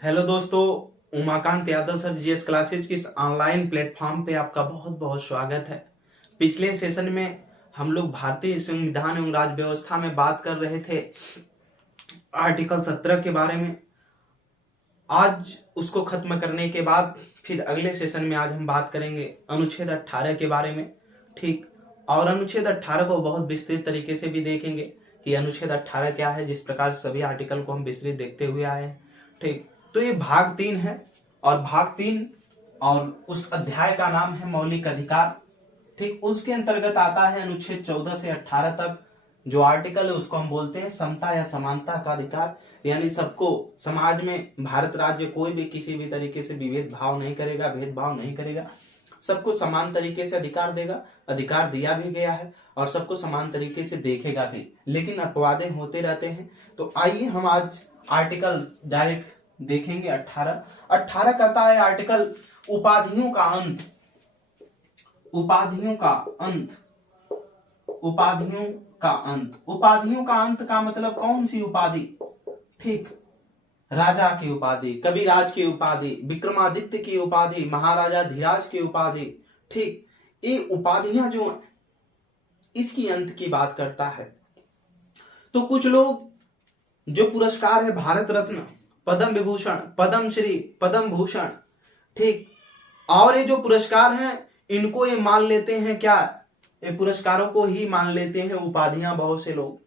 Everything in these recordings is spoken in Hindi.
हेलो दोस्तों, Umakant Yadav sir GS classes के इस ऑनलाइन प्लेटफॉर्म पे आपका बहुत बहुत स्वागत है। पिछले सेशन में हम लोग भारतीय संविधान एवं राज्य व्यवस्था में बात कर रहे थे आर्टिकल 17 के बारे में। आज उसको खत्म करने के बाद फिर अगले सेशन में आज हम बात करेंगे अनुच्छेद 18 के बारे में। ठीक, और अनुच्छेद 18 को बहुत विस्तृत तरीके से भी देखेंगे कि अनुच्छेद 18 क्या है, जिस प्रकार सभी आर्टिकल को हम विस्तृत देखते हुए आए हैं। ठीक, तो ये भाग 3 है और भाग 3 और उस अध्याय का नाम है मौलिक अधिकार। ठीक, उसके अंतर्गत आता है अनुच्छेद 14 से 18 तक जो आर्टिकल है उसको हम बोलते हैं समता या समानता का अधिकार। यानी सबको समाज में भारत राज्य कोई भी किसी भी तरीके से विभेद भाव नहीं करेगा, भेदभाव नहीं करेगा, सबको समान तरीके से अधिकार देगा, अधिकार दिया भी गया है और सबको समान तरीके से देखेगा भी। लेकिन अपवादें होते रहते हैं। तो आइए हम आज आर्टिकल डायरेक्ट देखेंगे। 18 कहता है आर्टिकल उपाधियों का अंत। उपाधियों का अंत, उपाधियों का अंत। उपाधियों का अंत का मतलब कौन सी उपाधि? ठीक, राजा की उपाधि, कविराज की उपाधि, विक्रमादित्य की उपाधि, महाराजा धीराज की उपाधि। ठीक, ये उपाधियां जो हैं इसकी अंत की बात करता है। तो कुछ लोग जो पुरस्कार है भारत रत्न, पद्म विभूषण, पद्म श्री, पद्म भूषण, ठीक, और ये जो पुरस्कार हैं इनको ये मान लेते हैं क्या? ये पुरस्कारों को ही मान लेते हैं उपाधियां बहुत से लोग।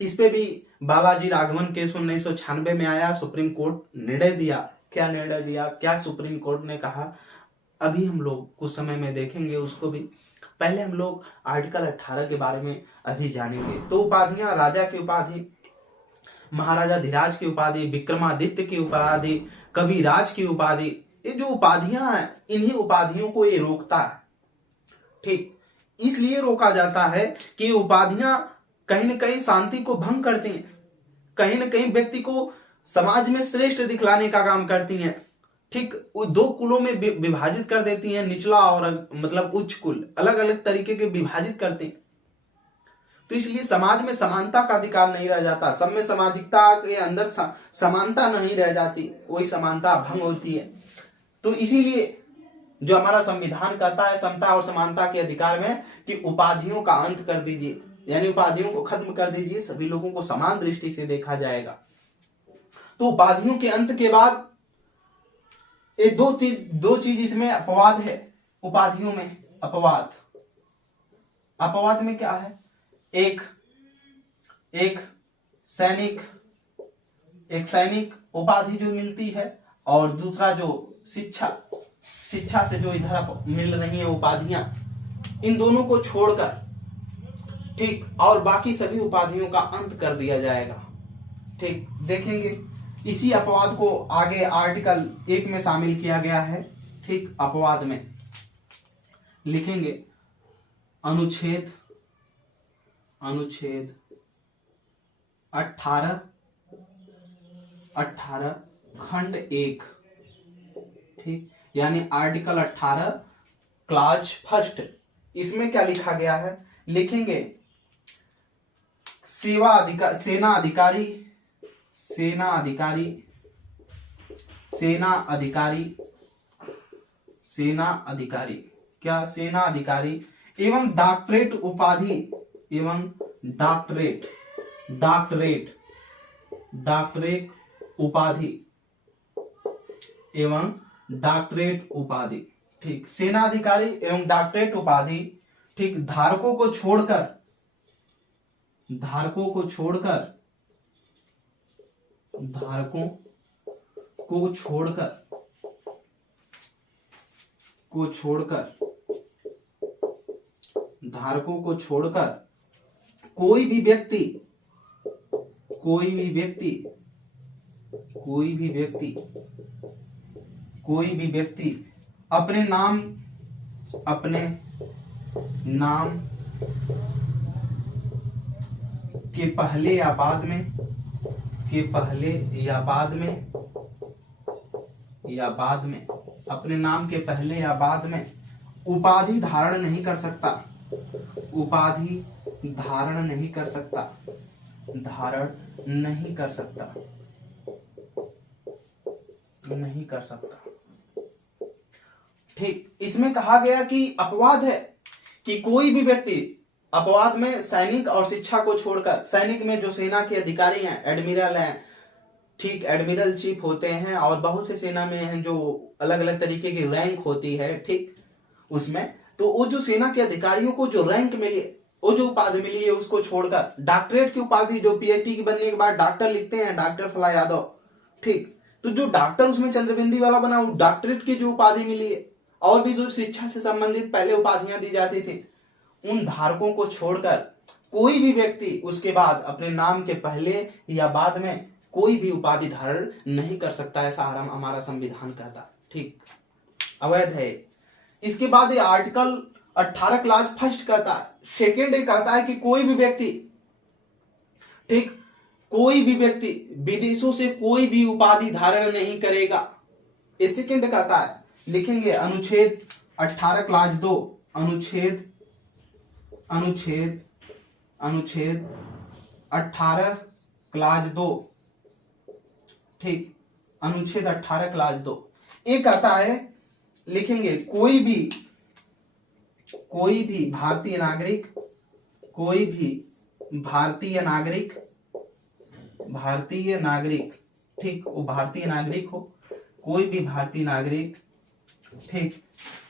इस पे भी बालाजी राघवन केस 1996 में आया, सुप्रीम कोर्ट निर्णय दिया। क्या निर्णय दिया, क्या सुप्रीम कोर्ट ने कहा, अभी हम लोग कुछ समय में देखेंगे उसको भी। पहले हम लोग आर्टिकल 18 के बारे में अभी जानेंगे। तो उपाधियां, राजा की उपाधि, महाराजा धीराज की उपाधि, विक्रमादित्य की उपाधि, कविराज की उपाधि, ये जो उपाधियां हैं इन्हीं उपाधियों को ये रोकता है। ठीक, इसलिए रोका जाता है कि उपाधियां कहीं न कहीं शांति को भंग करती हैं, कहीं न कहीं व्यक्ति को समाज में श्रेष्ठ दिखलाने का काम करती हैं। ठीक, वो दो कुलों में विभाजित कर देती हैं, निचला और मतलब उच्च कुल, अलग अलग तरीके के विभाजित करते हैं। तो इसलिए समाज में समानता का अधिकार नहीं रह जाता, सब में सामाजिकता के अंदर समानता नहीं रह जाती, वही समानता भंग होती है। तो इसीलिए जो हमारा संविधान कहता है समता और समानता के अधिकार में कि उपाधियों का अंत कर दीजिए, यानी उपाधियों को खत्म कर दीजिए, सभी लोगों को समान दृष्टि से देखा जाएगा। तो उपाधियों के अंत के बाद ये दो चीज इसमें अपवाद है। उपाधियों में अपवाद, अपवाद में क्या है? एक सैनिक, एक सैनिक उपाधि जो मिलती है, और दूसरा जो शिक्षा से जो इधर मिल रही है उपाधियां, इन दोनों को छोड़कर, ठीक, और बाकी सभी उपाधियों का अंत कर दिया जाएगा। ठीक, देखेंगे इसी अपवाद को आगे आर्टिकल 1 में शामिल किया गया है। ठीक, अपवाद में लिखेंगे अनुच्छेद 18 खंड 1। ठीक, यानी आर्टिकल 18 क्लॉज फर्स्ट। इसमें क्या लिखा गया है? लिखेंगे सेना अधिकारी क्या? सेना अधिकारी एवं डॉक्टरेट उपाधि एवं डॉक्टरेट उपाधि एवं डॉक्टरेट उपाधि। ठीक, सेना अधिकारी एवं डॉक्टरेट उपाधि, ठीक, धारकों को छोड़कर कोई भी व्यक्ति अपने नाम के पहले या बाद में अपने नाम के पहले या बाद में उपाधि धारण नहीं कर सकता, धारण नहीं कर सकता। नहीं कर सकता। ठीक, इसमें कहा गया कि अपवाद है कि कोई भी व्यक्ति, अपवाद में सैनिक और शिक्षा को छोड़कर, सैनिक में जो सेना के अधिकारी हैं, एडमिरल हैं, ठीक, एडमिरल चीफ होते हैं, और बहुत से सेना में हैं जो अलग अलग तरीके की रैंक होती है, ठीक, उसमें तो वो जो सेना के अधिकारियों को जो रैंक मिली, वो जो उपाधि मिली है, उसको छोड़कर डॉक्टरेट की उपाधि, जो पीएचडी की बनने के बाद डॉक्टर लिखते हैं, डॉक्टर फला यादव, ठीक, तो जो डॉक्टर उसमें चंद्रबिंदी वाला बना, वो डॉक्टरेट की जो उपाधि मिली है, और भी जो शिक्षा से संबंधित पहले उपाधियां दी जाती थी, उन धारकों को छोड़कर कोई भी व्यक्ति उसके बाद अपने नाम के पहले या बाद में कोई भी उपाधि धारण नहीं कर सकता, ऐसा हमारा संविधान कहता है। ठीक, अवैध है। इसके बाद ये आर्टिकल 18 क्लास फर्स्ट कहता है, सेकेंड ये कहता है कि कोई भी व्यक्ति, ठीक, कोई भी व्यक्ति विदेशों से कोई भी उपाधि धारण नहीं करेगा। ये सेकेंड कहता है, लिखेंगे अनुच्छेद 18 क्लास 2, अनुच्छेद 18 क्लास 2, ठीक, अनुच्छेद 18 क्लास 2 ये कहता है, लिखेंगे कोई भी भारतीय नागरिक, कोई भी भारतीय नागरिक, ठीक, वो भारतीय नागरिक हो, कोई भी भारतीय नागरिक, ठीक,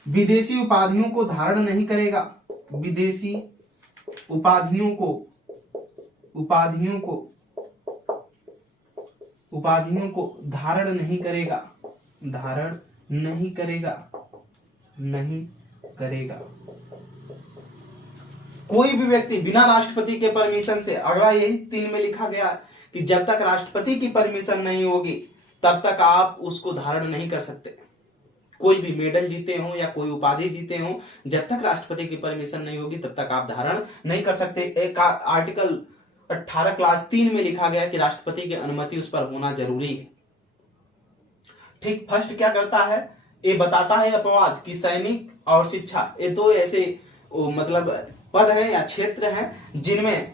विदेशी उपाधियों को धारण नहीं करेगा, विदेशी उपाधियों को धारण नहीं करेगा। कोई भी व्यक्ति बिना राष्ट्रपति के परमिशन से, अगला यही 3 में लिखा गया कि जब तक राष्ट्रपति की परमिशन नहीं होगी तब तक आप उसको धारण नहीं कर सकते। कोई भी मेडल जीते हो या कोई उपाधि जीते हो, जब तक राष्ट्रपति की परमिशन नहीं होगी तब तक आप धारण नहीं कर सकते। एक आर्टिकल 18 क्लास 3 में लिखा गया कि राष्ट्रपति की अनुमति उस पर होना जरूरी है। ठीक, फर्स्ट क्या करता है, ये बताता है अपवाद कि सैनिक और शिक्षा, ये दो ऐसे मतलब पद है या क्षेत्र है जिनमें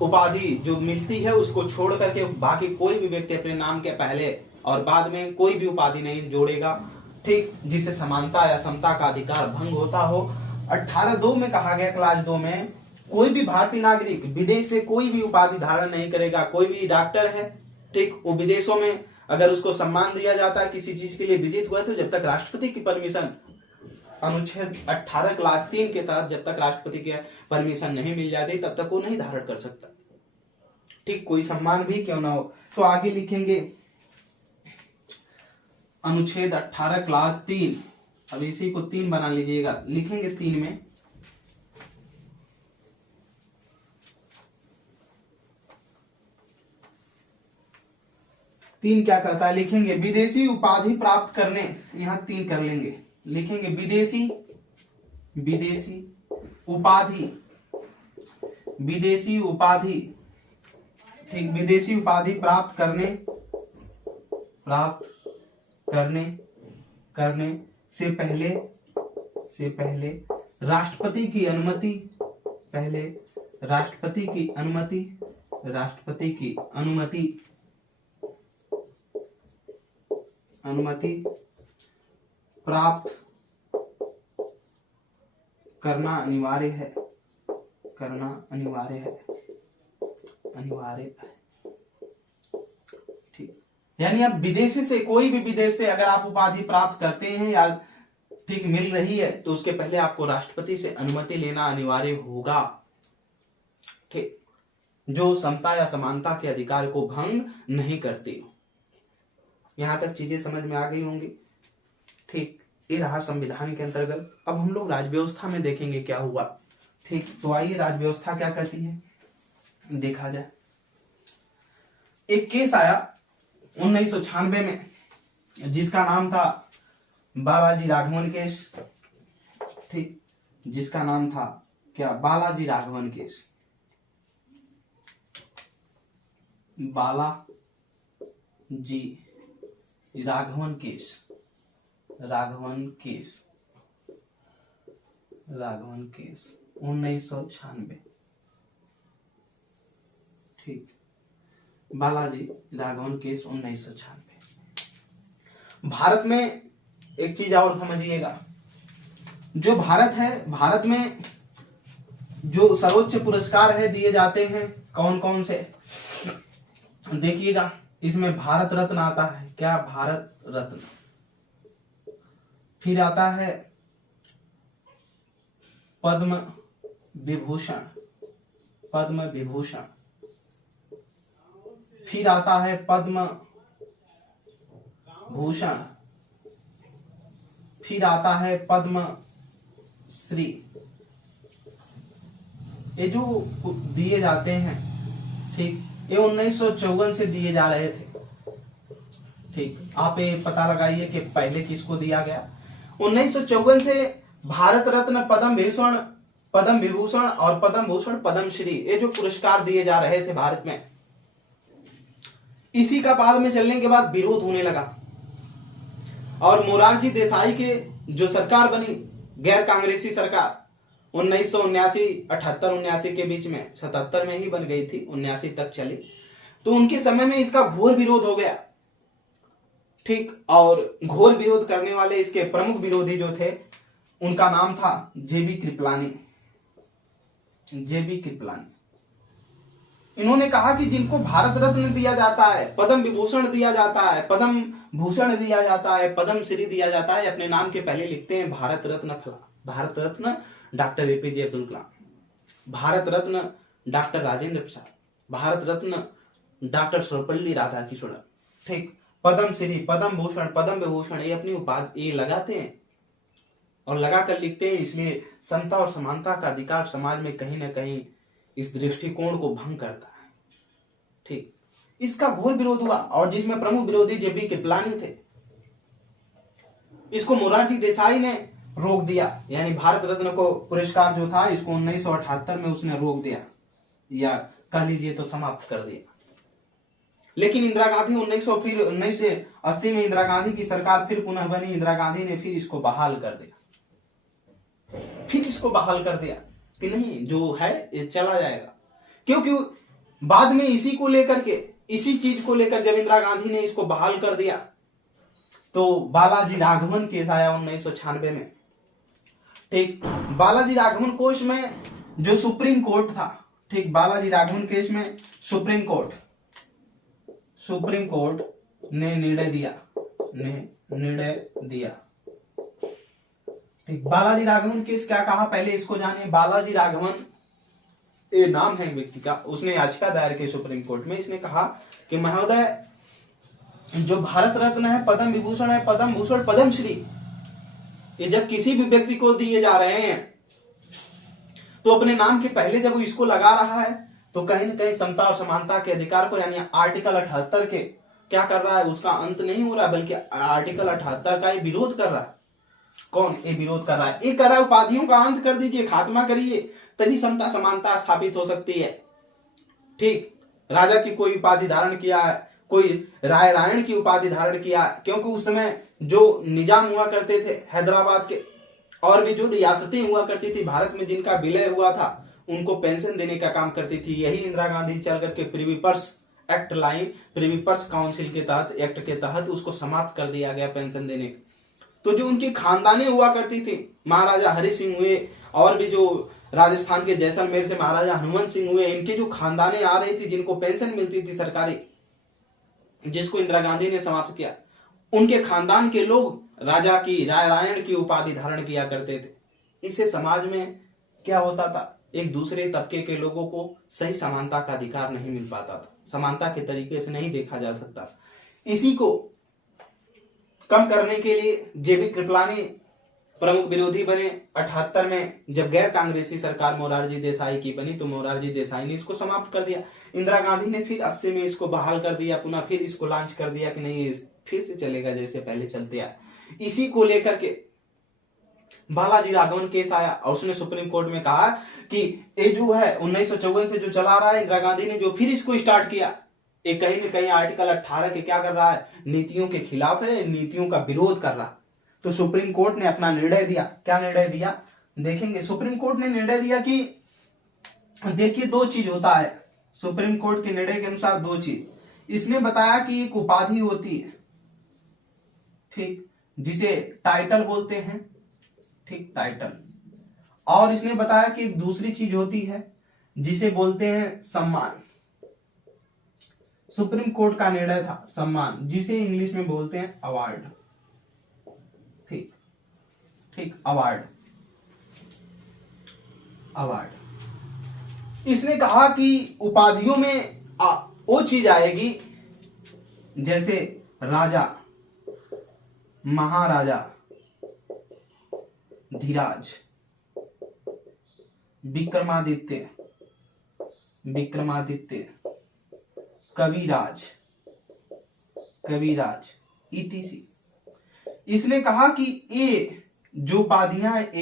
उपाधि जो मिलती है उसको छोड़ करके बाकी कोई भी व्यक्ति अपने नाम के पहले और बाद में कोई भी उपाधि नहीं जोड़ेगा, ठीक, जिससे समानता या समता का अधिकार भंग होता हो। 18(2) में कहा गया, क्लास 2 में, कोई भी भारतीय नागरिक विदेश से कोई भी उपाधि धारण नहीं करेगा। कोई भी डॉक्टर है, ठीक, वो विदेशों में अगर उसको सम्मान दिया जाता है, किसी चीज के लिए विजिट हुआ, तो जब तक राष्ट्रपति की परमिशन, अनुच्छेद 18 क्लास 3 के तहत जब तक राष्ट्रपति की परमिशन नहीं मिल जाती तब तक वो नहीं धारण कर सकता। ठीक, कोई सम्मान भी क्यों ना हो। तो आगे लिखेंगे अनुच्छेद 18 क्लास 3, अब इसी को 3 बना लीजिएगा, लिखेंगे 3 में, तीन क्या कहता है, लिखेंगे विदेशी उपाधि प्राप्त करने, यहां 3 कर लेंगे, लिखेंगे विदेशी उपाधि, ठीक, विदेशी उपाधि प्राप्त करने से पहले राष्ट्रपति की अनुमति प्राप्त करना अनिवार्य है। ठीक, यानी अब विदेशी से, कोई भी विदेश से अगर आप उपाधि प्राप्त करते हैं या ठीक मिल रही है तो उसके पहले आपको राष्ट्रपति से अनुमति लेना अनिवार्य होगा। ठीक, जो समता या समानता के अधिकार को भंग नहीं करती। यहां तक चीजें समझ में आ गई होंगी। ठीक, ये रहा संविधान के अंतर्गत। अब हम लोग राजव्यवस्था में देखेंगे क्या हुआ। ठीक, तो आइए राजव्यवस्था क्या कहती है देखा जाए। एक केस आया 1996 में जिसका नाम था बालाजी राघवन केस। ठीक, जिसका नाम था क्या, Balaji Raghavan case, Balaji Raghavan case, Raghavan case 1996। ठीक, बालाजी राघवन केस 1996। भारत में एक चीज और समझिएगा, जो भारत है, भारत में जो सर्वोच्च पुरस्कार है दिए जाते हैं कौन कौन से, देखिएगा इसमें भारत रत्न आता है, क्या भारत रत्न, फिर आता है पद्म विभूषण, पद्म विभूषण, फिर आता है पद्म भूषण, फिर आता है पद्म श्री। ये जो दिए जाते हैं, ठीक, ये 1954 से दिए जा रहे थे। ठीक, आप ये पता लगाइए कि पहले किसको दिया गया। 1954 से भारत रत्न, पद्म भूषण, पद्म विभूषण और पद्म भूषण, पद्म श्री, ये जो पुरस्कार दिए जा रहे थे भारत में, इसी का बाद में चलने के बाद विरोध होने लगा और मोरारजी देसाई के जो सरकार बनी, गैर कांग्रेसी सरकार, 1979, 78, 79 के बीच में, 77 में ही बन गई थी, 79 तक चली, तो उनके समय में इसका घोर विरोध हो गया। ठीक, और घोर विरोध करने वाले इसके प्रमुख विरोधी जो थे, उनका नाम था जेबी कृपलानी, जेबी कृपलानी। इन्होंने कहा कि जिनको भारत रत्न दिया जाता है, पद्म विभूषण दिया जाता है, पद्म भूषण दिया जाता है, पद्म श्री दिया जाता है, अपने नाम के पहले लिखते हैं Bharat Ratna, Bharat Ratna doctor APJ Abdul Kalam, Bharat Ratna doctor Rajendra Prasad, Bharat Ratna doctor Sarvepalli Radhakrishnan. ठीक, पद्म श्री, पद्म भूषण, पद्म विभूषण, ये अपनी उपाधि ये लगाते हैं और लगाकर लिखते हैं, इसलिए समता और समानता का अधिकार समाज में कहीं ना कहीं इस दृष्टिकोण को भंग करता है। ठीक, इसका घोर विरोध हुआ और जिसमें प्रमुख विरोधी जेबी कृपलानी थे। इसको मोरारजी देसाई ने रोक दिया, यानी भारत रत्न को पुरस्कार जो था इसको 1978 में उसने रोक दिया, या कह लीजिए तो समाप्त कर दिया। लेकिन इंदिरा गांधी 1980 में इंदिरा गांधी की सरकार फिर पुनः बनी, इंदिरा गांधी ने फिर इसको बहाल कर दिया, फिर इसको बहाल कर दिया कि नहीं, जो है ये चला जाएगा। क्योंकि बाद में इसी को लेकर के, इसी चीज को लेकर जब इंदिरा गांधी ने इसको बहाल कर दिया तो बालाजी राघवन केस आया 1996 में। ठीक, बालाजी राघवन कोष में जो सुप्रीम कोर्ट था, ठीक, बालाजी राघवन केस में सुप्रीम कोर्ट ने निर्णय दिया, ठीक। बालाजी राघवन केस क्या कहा, पहले इसको जानिए। बालाजी राघवन ये नाम है व्यक्ति का, उसने याचिका दायर की सुप्रीम कोर्ट में। इसने कहा कि महोदय, जो भारत रत्न है, पद्म विभूषण है, पद्म भूषण, पद्म श्री, ये जब किसी भी व्यक्ति को दिए जा रहे हैं तो अपने नाम के पहले जब वो इसको लगा रहा है तो कहीं ना कहीं समता और समानता के अधिकार को, यानी आर्टिकल 78 के क्या कर रहा है, उसका अंत नहीं हो रहा, बल्कि आर्टिकल 78 का ये विरोध कर रहा है। कौन ये विरोध कर रहा है? ये कर रहा है उपाधियों का अंत कर दीजिए, खात्मा करिए, तभी समता समानता स्थापित हो सकती है। ठीक, राजा की कोई उपाधि धारण किया है, कोई राय रायण की उपाधि धारण किया, क्योंकि उस समय जो निजाम हुआ करते थे हैदराबाद के, और भी जो रियासतें हुआ करती थी भारत में, जिनका विलय हुआ था, उनको पेंशन देने का काम करती थी। यही इंदिरा गांधी चल करके प्रिवी पर्स एक्ट लाई, प्रिवी पर्स काउंसिल के तहत, एक्ट के तहत उसको समाप्त कर दिया गया पेंशन देने का। तो जो उनकी खानदानें हुआ करती थी, महाराजा हरि सिंह हुए, और भी जो राजस्थान के जैसलमेर से महाराजा हनुमान सिंह हुए, इनके जो खानदानें आ रही थी, जिनको पेंशन मिलती थी सरकारी, जिसको इंदिरा गांधी ने समाप्त किया, उनके खानदान के लोग राजा की, राय रायण की उपाधि धारण किया करते थे। इससे समाज में क्या होता था, एक दूसरे तबके के लोगों को सही समानता का अधिकार नहीं मिल पाता था, समानता के तरीके से नहीं देखा जा सकता। इसी को कम करने के लिए जेबी कृपलानी प्रमुख विरोधी बने। 78 में जब गैर कांग्रेसी सरकार मोरारजी देसाई की बनी तो मोरारजी देसाई ने इसको समाप्त कर दिया। इंदिरा गांधी ने फिर 80 में इसको बहाल कर दिया, पुनः फिर इसको लॉन्च कर दिया कि नहीं, फिर से चलेगा जैसे पहले चलते आए। इसी को लेकर के बालाजी राघवन केस आया और उसने सुप्रीम कोर्ट में कहा कि ये जो है 1954 से जो चला रहा है, इंदिरा गांधी ने जो फिर इसको स्टार्ट किया, ये कहीं न कहीं आर्टिकल 18 के क्या कर रहा है, नीतियों के खिलाफ है, नीतियों का विरोध कर रहा है। तो सुप्रीम कोर्ट ने अपना निर्णय दिया। क्या निर्णय दिया देखेंगे। सुप्रीम कोर्ट ने निर्णय दिया कि देखिए, दो चीज होता है सुप्रीम कोर्ट के निर्णय के अनुसार, दो चीज इसने बताया कि एक उपाधि होती है, ठीक, जिसे टाइटल बोलते हैं, ठीक, टाइटल। और इसने बताया कि एक दूसरी चीज होती है जिसे बोलते हैं सम्मान। सुप्रीम कोर्ट का निर्णय था सम्मान, जिसे इंग्लिश में बोलते हैं अवार्ड। ठीक ठीक, अवार्ड, अवार्ड। इसने कहा कि उपाधियों में वो चीज आएगी जैसे राजा, महाराजा, धीराज, विक्रमादित्य, विक्रमादित्य, कविराज, कविराज, ETC। इसने कहा कि ये जो उपाधियां हैं,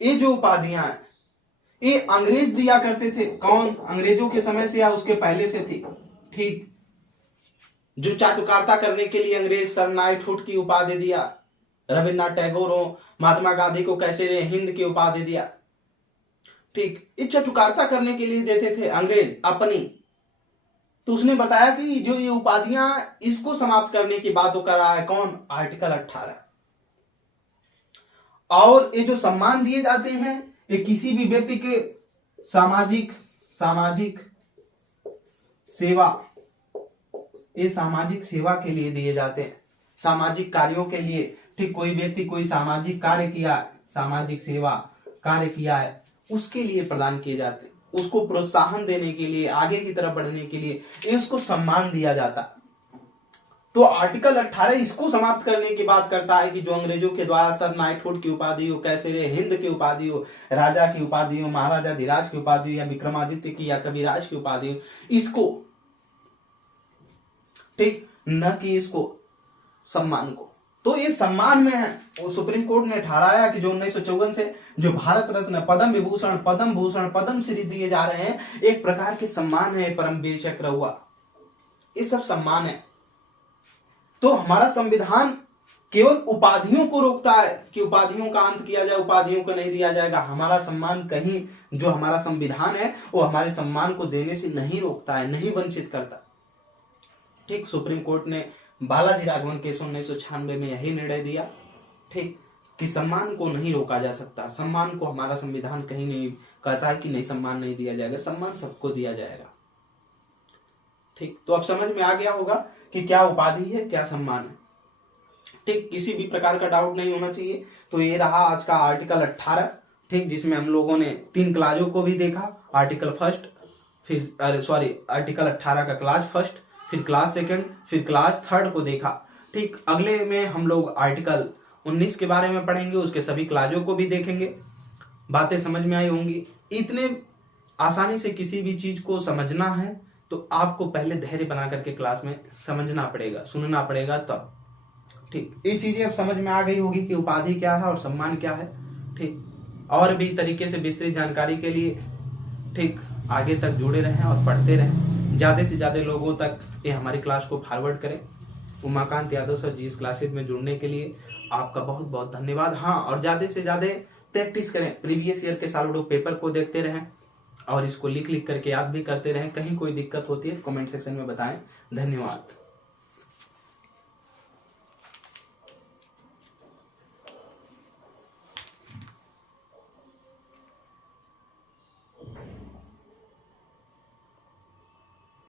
ये जो उपाधियां हैं, ये अंग्रेज दिया करते थे। कौन? अंग्रेजों के समय से या उसके पहले से थी। ठीक, जो चाटुकारिता करने के लिए अंग्रेज सर नाइटहुड की उपाधि दिया, रविन्द्रनाथ टैगोर हो, महात्मा गांधी को कैसे हिंद की उपाधि दिया। ठीक, ये चाटुकारिता करने के लिए देते थे अंग्रेज अपनी। तो उसने बताया कि जो ये उपाधियां, इसको समाप्त करने की बात कर रहा है कौन? आर्टिकल 18। और ये जो सम्मान दिए जाते हैं, ये किसी भी व्यक्ति के सामाजिक सेवा, ये सामाजिक सेवा के लिए दिए जाते हैं, सामाजिक कार्यों के लिए। ठीक, कोई व्यक्ति कोई सामाजिक कार्य किया, सामाजिक सेवा कार्य किया है, उसके लिए प्रदान किए जाते हैं, उसको प्रोत्साहन देने के लिए, आगे की तरफ बढ़ने के लिए ये उसको सम्मान दिया जाता। तो आर्टिकल 18 इसको समाप्त करने की बात करता है कि जो अंग्रेजों के द्वारा सर नाइटहुड की उपाधि हो, कैसे रे हिंद की उपाधि हो, राजा की उपाधि हो, महाराजा धीराज की उपाधि हो, या विक्रमादित्य की या कविराज की उपाधि हो, इसको, ठीक, न कि इसको सम्मान को। तो ये सम्मान में है। वो सुप्रीम कोर्ट ने ठहराया कि जो 1954 से जो भारत रत्न, पद्म विभूषण, पद्म भूषण, पद्मश्री दिए जा रहे हैं, एक प्रकार के सम्मान है, परमवीर चक्र हुआ, ये सब सम्मान है। तो हमारा संविधान केवल उपाधियों को रोकता है कि उपाधियों का अंत किया जाए, उपाधियों को नहीं दिया जाएगा। हमारा सम्मान कहीं, जो हमारा संविधान है वो हमारे सम्मान को देने से नहीं रोकता है, नहीं वंचित करता। ठीक, सुप्रीम कोर्ट ने बालाजी राघवन केस 1996 में यही निर्णय दिया, ठीक, कि सम्मान को नहीं रोका जा सकता। सम्मान को हमारा संविधान कहीं नहीं कहता है कि नहीं, सम्मान नहीं दिया जाएगा, सम्मान सबको दिया जाएगा। ठीक, तो अब समझ में आ गया होगा कि क्या उपाधि है, क्या सम्मान है। ठीक, किसी भी प्रकार का डाउट नहीं होना चाहिए। तो ये रहा आज का आर्टिकल 18, ठीक, जिसमें हम लोगों ने 3 क्लाजों को भी देखा, आर्टिकल फर्स्ट, आर्टिकल 18 का क्लास फर्स्ट, फिर क्लास सेकंड, फिर क्लास थर्ड को देखा। ठीक, अगले में हम लोग आर्टिकल 19 के बारे में पढ़ेंगे, उसके सभी क्लाजों को भी देखेंगे। बातें समझ में आई होंगी। इतने आसानी से किसी भी चीज को समझना है तो आपको पहले धैर्य बना करके क्लास में समझना पड़ेगा, सुनना पड़ेगा तब। ठीक, ये चीजें अब समझ में आ गई होगी कि उपाधि क्या है और सम्मान क्या है। ठीक, और भी तरीके से विस्तृत जानकारी के लिए ठीक आगे तक जुड़े रहें और पढ़ते रहें। ज्यादा से ज्यादा लोगों तक ये हमारी क्लास को फॉरवर्ड करें। उमाकांत यादव सर जी इस क्लासेज में जुड़ने के लिए आपका बहुत बहुत धन्यवाद। हाँ, और ज्यादा से ज्यादा प्रैक्टिस करें, प्रीवियस ईयर के सालों पेपर को देखते रहें और इसको लिख करके याद भी करते रहें। कहीं कोई दिक्कत होती है कमेंट सेक्शन में बताएं। धन्यवाद।